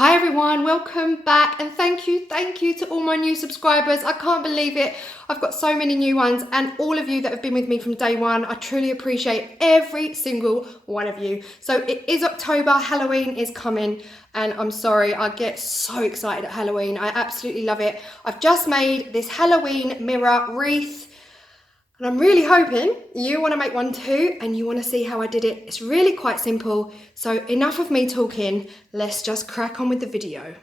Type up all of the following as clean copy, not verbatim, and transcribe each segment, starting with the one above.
Hi everyone, welcome back and thank you to all my new subscribers. I can't believe it. I've got so many new ones and all of you that have been with me from day one. I truly appreciate every single one of you. So it is October, Halloween is coming and I'm sorry, I get so excited at Halloween. I absolutely love it. I've just made this Halloween mirror wreath. And I'm really hoping you want to make one too and you want to see how I did it. It's really quite simple. So enough of me talking, let's just crack on with the video.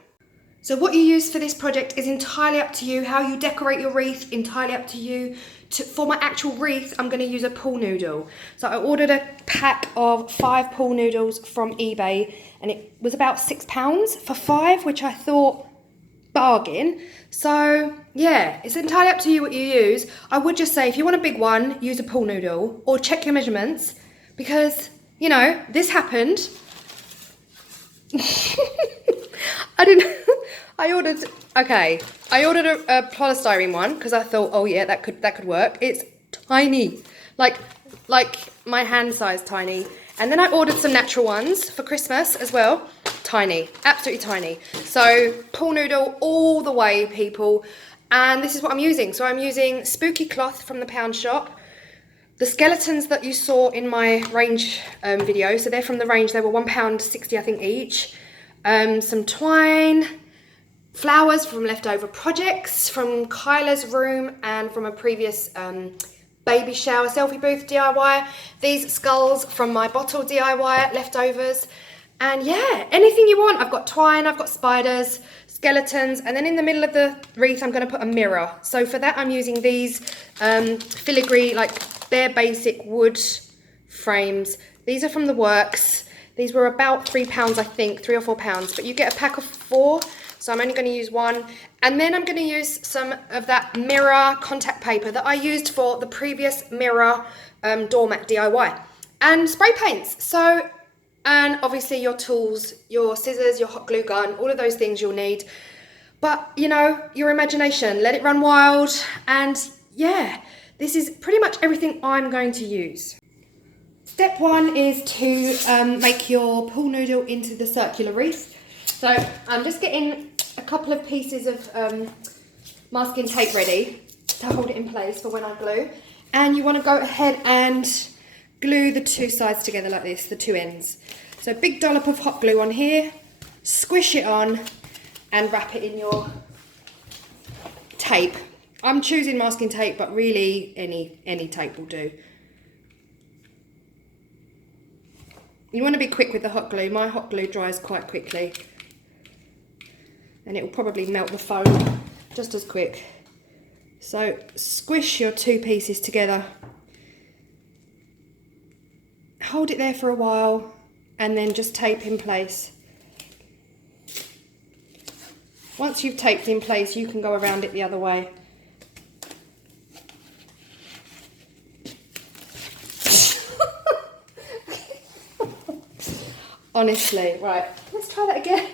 So what you use for this project is entirely up to you. How you decorate your wreath, entirely up to you. For my actual wreath, I'm going to use a pool noodle. So I ordered a pack of 5 pool noodles from eBay and it was about £6 for 5, which I thought bargain. So yeah, it's entirely up to you what you use. I would just say if you want a big one, use a pool noodle or check your measurements because, you know, this happened. I ordered a polystyrene one because I thought, oh yeah, that could work. It's tiny, like my hand size tiny. And then I ordered some natural ones for Christmas as well. Tiny, absolutely tiny. So pool noodle all the way, people. And this is what I'm using. So I'm using spooky cloth from the pound shop. The skeletons that you saw in my range video, so they're from the range, they were £1.60 I think each. Some twine, flowers from leftover projects, from Kyla's room and from a previous baby shower selfie booth DIY. These skulls from my bottle DIY leftovers. And yeah, anything you want. I've got twine, I've got spiders, skeletons, and then in the middle of the wreath I'm going to put a mirror. So for that I'm using these filigree, like bare basic wood frames. These are from the Works. These were about £3 I think, £3 or £4, but you get a pack of 4. So I'm only going to use one. And then I'm going to use some of that mirror contact paper that I used for the previous mirror doormat DIY. And spray paints. So, and obviously your tools, your scissors, your hot glue gun, all of those things you'll need. But, you know, your imagination, let it run wild. And yeah, this is pretty much everything I'm going to use. Step 1 is to make your pool noodle into the circular wreath. So I'm just getting a couple of pieces of masking tape ready to hold it in place for when I glue. And you want to go ahead and glue the 2 sides together like this, the 2 ends. So a big dollop of hot glue on here, squish it on and wrap it in your tape. I'm choosing masking tape, but really any tape will do. You want to be quick with the hot glue. My hot glue dries quite quickly. And it will probably melt the foam just as quick. So squish your 2 pieces together. Hold it there for a while and then just tape in place. Once you've taped in place, you can go around it the other way. Honestly, right, let's try that again.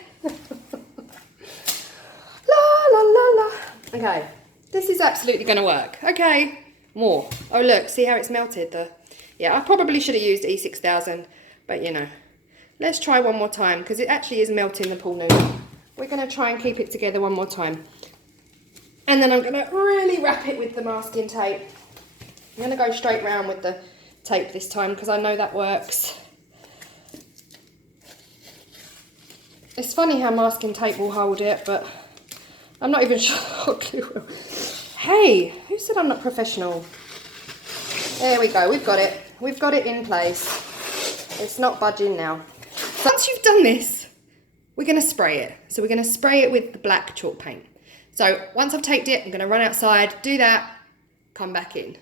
Okay, this is absolutely going to work. Okay, more. Oh look, see how it's melted? Yeah, I probably should have used E6000, but you know. Let's try one more time, because it actually is melting the pool noodle. We're going to try and keep it together one more time. And then I'm going to really wrap it with the masking tape. I'm going to go straight round with the tape this time, because I know that works. It's funny how masking tape will hold it, but I'm not even sure hot glue will. Hey, who said I'm not professional? There we go, we've got it. We've got it in place. It's not budging now. So once you've done this, we're going to spray it. So we're going to spray it with the black chalk paint. So once I've taped it, I'm going to run outside, do that, come back in.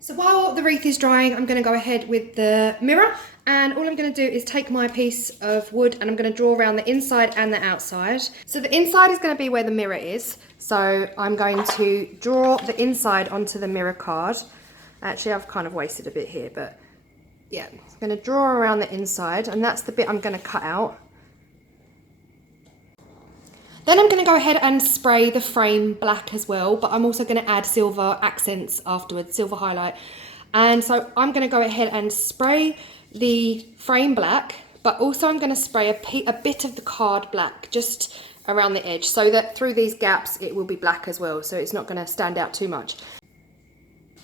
So while the wreath is drying, I'm going to go ahead with the mirror. And all I'm going to do is take my piece of wood and I'm going to draw around the inside and the outside. So the inside is going to be where the mirror is. So I'm going to draw the inside onto the mirror card. Actually, I've kind of wasted a bit here, but yeah. I'm going to draw around the inside and that's the bit I'm going to cut out. Then I'm going to go ahead and spray the frame black as well, but I'm also going to add silver accents afterwards, silver highlight. And so I'm going to go ahead and spray the frame black, but also I'm going to spray a bit of the card black just around the edge so that through these gaps it will be black as well, so it's not going to stand out too much.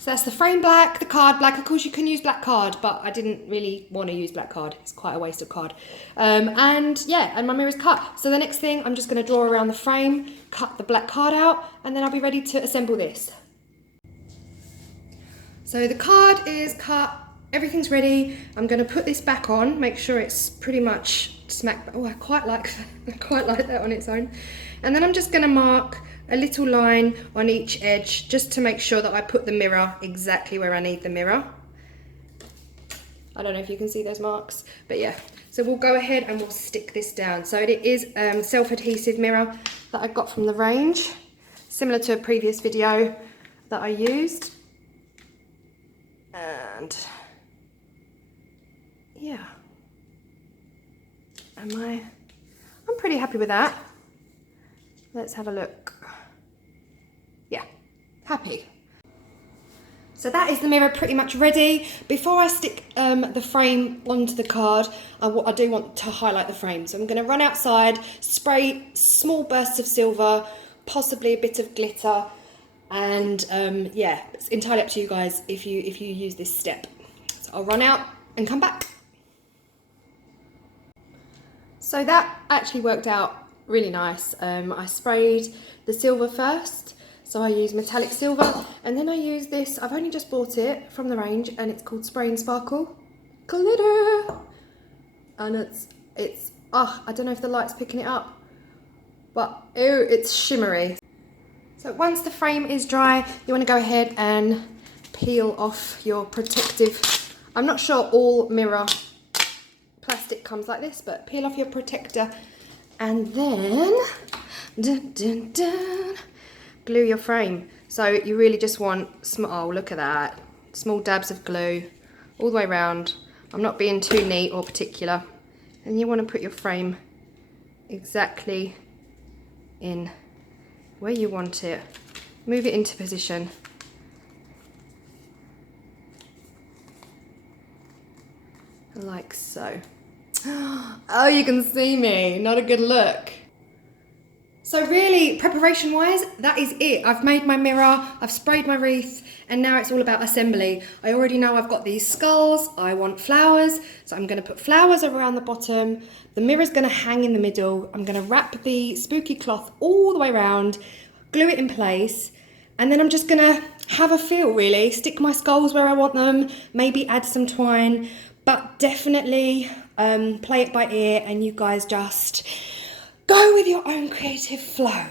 So that's the frame black, the card black. Of course you can use black card, but I didn't really want to use black card. It's quite a waste of card. And yeah, and my mirror's cut. So the next thing, I'm just going to draw around the frame, cut the black card out, and then I'll be ready to assemble this. So the card is cut, everything's ready. I'm going to put this back on, make sure it's pretty much smack. Oh, I quite like that on its own. And then I'm just going to mark a little line on each edge just to make sure that I put the mirror exactly where I need the mirror. I don't know if you can see those marks, but yeah. So we'll go ahead and we'll stick this down. So it is self-adhesive mirror that I got from the range, similar to a previous video that I used. And yeah, I'm pretty happy with that. Let's have a look. Yeah, happy. So that is the mirror pretty much ready. Before I stick the frame onto the card, I do want to highlight the frame. So I'm going to run outside, spray small bursts of silver, possibly a bit of glitter, and yeah, it's entirely up to you guys if you use this step. So I'll run out and come back. So that actually worked out really nice. I sprayed the silver first, so I used metallic silver, and then I use this. I've only just bought it from the range, and it's called Spray and Sparkle Glitter, and it's I don't know if the light's picking it up, but oh, it's shimmery. So once the frame is dry, you want to go ahead and peel off your protective. I'm not sure all mirror plastic comes like this, but peel off your protector. And then glue your frame. So you really just want oh, look at that, small dabs of glue all the way around. I'm not being too neat or particular. And you want to put your frame exactly in where you want it. Move it into position. Like so. Oh, you can see me, not a good look. So really, preparation wise, that is it. I've made my mirror, I've sprayed my wreath, and now it's all about assembly. I already know I've got these skulls, I want flowers, so I'm gonna put flowers around the bottom. The mirror's gonna hang in the middle. I'm gonna wrap the spooky cloth all the way around, glue it in place, and then I'm just gonna have a feel really, stick my skulls where I want them, maybe add some twine, but definitely play it by ear, and you guys just go with your own creative flow.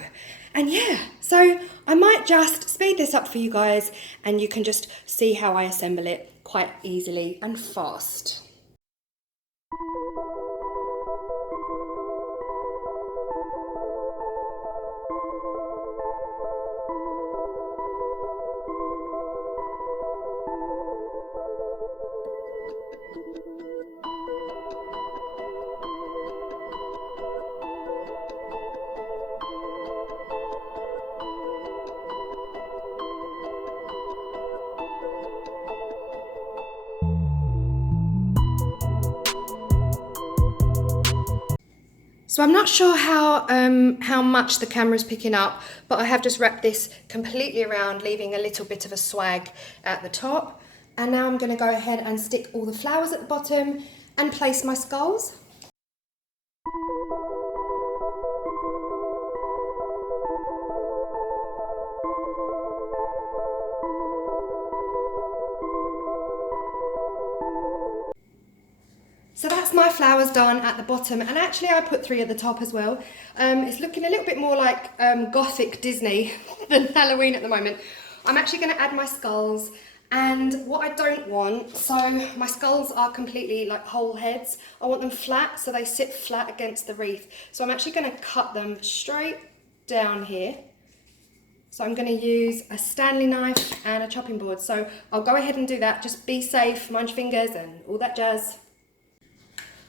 And yeah, so I might just speed this up for you guys, and you can just see how I assemble it quite easily and fast. So I'm not sure how much the camera's picking up, but I have just wrapped this completely around, leaving a little bit of a swag at the top. And now I'm going to go ahead and stick all the flowers at the bottom and place my skulls. So that's my flowers done at the bottom, and actually I put 3 at the top as well. It's looking a little bit more like Gothic Disney than Halloween at the moment. I'm actually going to add my skulls, and what I don't want, so my skulls are completely like whole heads. I want them flat, so they sit flat against the wreath. So I'm actually going to cut them straight down here. So I'm going to use a Stanley knife and a chopping board. So I'll go ahead and do that. Just be safe, mind your fingers and all that jazz.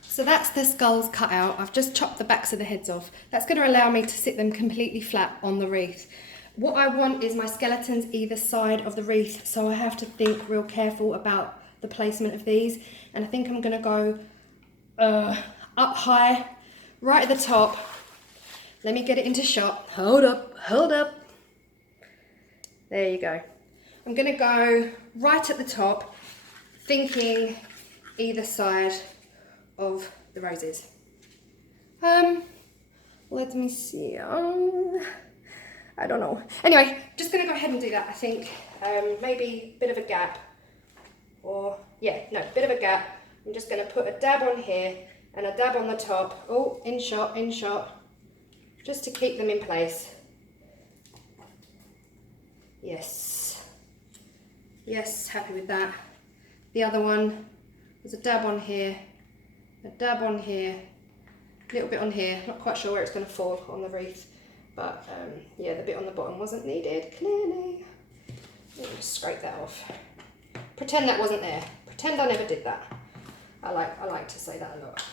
So that's the skulls cut out. I've just chopped the backs of the heads off. That's going to allow me to sit them completely flat on the wreath. What I want is my skeletons either side of the wreath, so I have to think real careful about the placement of these. And I think I'm going to go up high, right at the top. Let me get it into shot. Hold up, hold up. There you go. I'm gonna go right at the top, thinking either side of the roses. Let me see. I don't know. Anyway, just gonna go ahead and do that. I think maybe a bit of a gap, or yeah, no, bit of a gap. I'm just gonna put a dab on here and a dab on the top. Oh, in shot, just to keep them in place. Yes, happy with that. The other one, there's a dab on here, a dab on here, a little bit on here. Not quite sure where it's going to fall on the wreath, but yeah, the bit on the bottom wasn't needed, clearly. Let me just scrape that off. Pretend that wasn't there. Pretend I never did that. I like to say that a lot.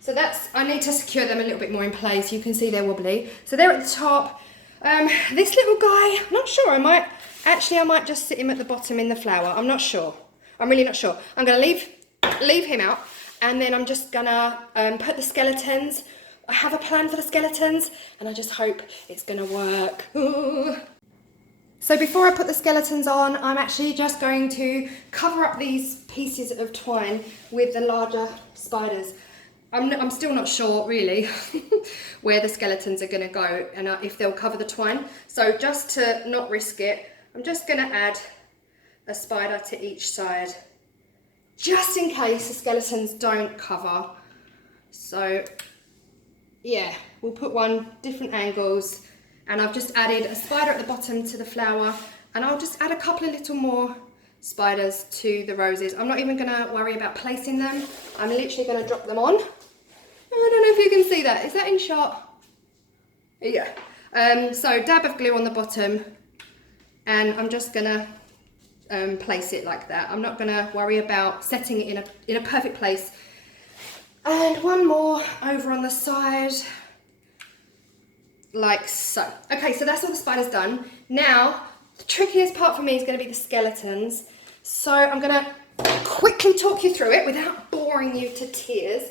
So that's, I need to secure them a little bit more in place. You can see they're wobbly. So they're at the top. This little guy, I'm not sure, I might just sit him at the bottom in the flower. I'm not sure. I'm really not sure. I'm gonna leave him out, and then I'm just gonna put the skeletons. I have a plan for the skeletons, and I just hope it's gonna work. Ooh. So before I put the skeletons on, I'm actually just going to cover up these pieces of twine with the larger spiders. I'm still not sure really where the skeletons are going to go and if they'll cover the twine. So just to not risk it, I'm just going to add a spider to each side, just in case the skeletons don't cover. So yeah, we'll put one, different angles, and I've just added a spider at the bottom to the flower, and I'll just add a couple of little more spiders to the roses. I'm not even going to worry about placing them. I'm literally going to drop them on. I don't know if you can see that. Is that in shot? Yeah. So dab of glue on the bottom, and I'm just going to place it like that. I'm not going to worry about setting it in a perfect place. And one more over on the side, like so. Okay, so that's all the spiders done. Now, the trickiest part for me is going to be the skeletons. So I'm going to quickly talk you through it without boring you to tears.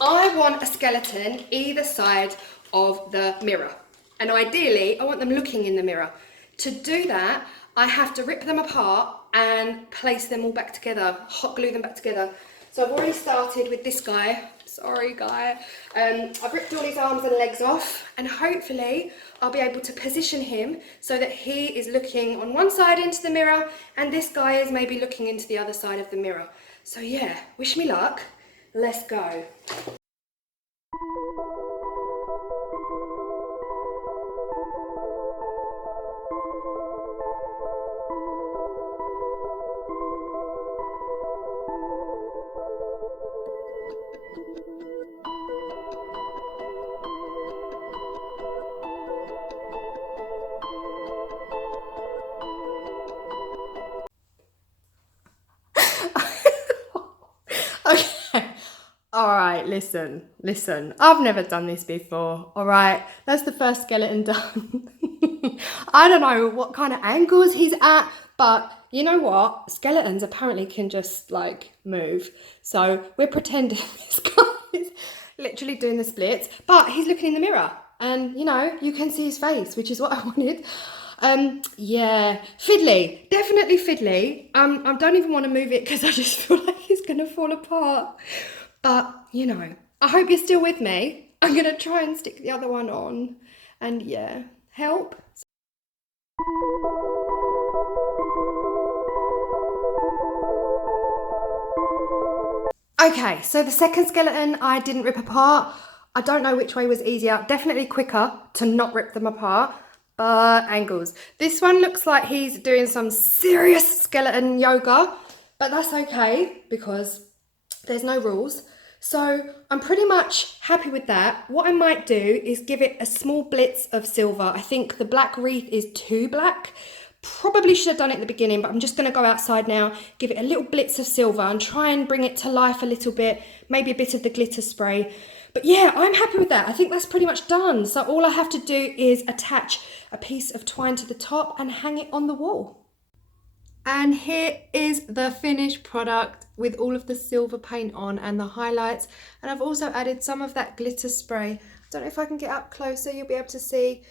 I want a skeleton either side of the mirror. And ideally, I want them looking in the mirror. To do that, I have to rip them apart and place them all back together, hot glue them back together. So I've already started with this guy. Sorry, guy. I've ripped all his arms and legs off, and hopefully I'll be able to position him so that he is looking on one side into the mirror and this guy is maybe looking into the other side of the mirror. So yeah, wish me luck. Let's go. Okay. All right, listen. I've never done this before. All right, that's the first skeleton done. I don't know what kind of angles he's at, but you know what? Skeletons apparently can just like move. So we're pretending this guy is literally doing the splits, but he's looking in the mirror, and you know, you can see his face, which is what I wanted. Yeah, fiddly, definitely fiddly. I don't even want to move it because I just feel like he's gonna fall apart. But you know, I hope you're still with me. I'm gonna try and stick the other one on, and yeah, help. Okay, so the second skeleton I didn't rip apart. I don't know which way was easier. Definitely quicker to not rip them apart, but angles. This one looks like he's doing some serious skeleton yoga, but that's okay because there's no rules. So I'm pretty much happy with that. What I might do is give it a small blitz of silver. I think the black wreath is too black. Probably should have done it at the beginning, but I'm just going to go outside now, give it a little blitz of silver and try and bring it to life a little bit, maybe a bit of the glitter spray. But yeah, I'm happy with that. I think that's pretty much done. So all I have to do is attach a piece of twine to the top and hang it on the wall. And here is the finished product. with all of the silver paint on and the highlights. And I've also added some of that glitter spray. I don't know if I can get up closer, you'll be able to see.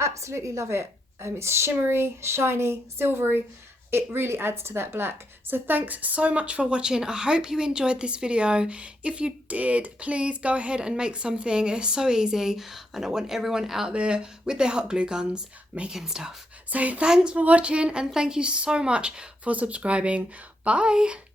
Absolutely love it. It's shimmery, shiny, silvery. It really adds to that black. So thanks so much for watching. I hope you enjoyed this video. If you did, please go ahead and make something. It's so easy. And I want everyone out there with their hot glue guns making stuff. So thanks for watching and thank you so much for subscribing. Bye.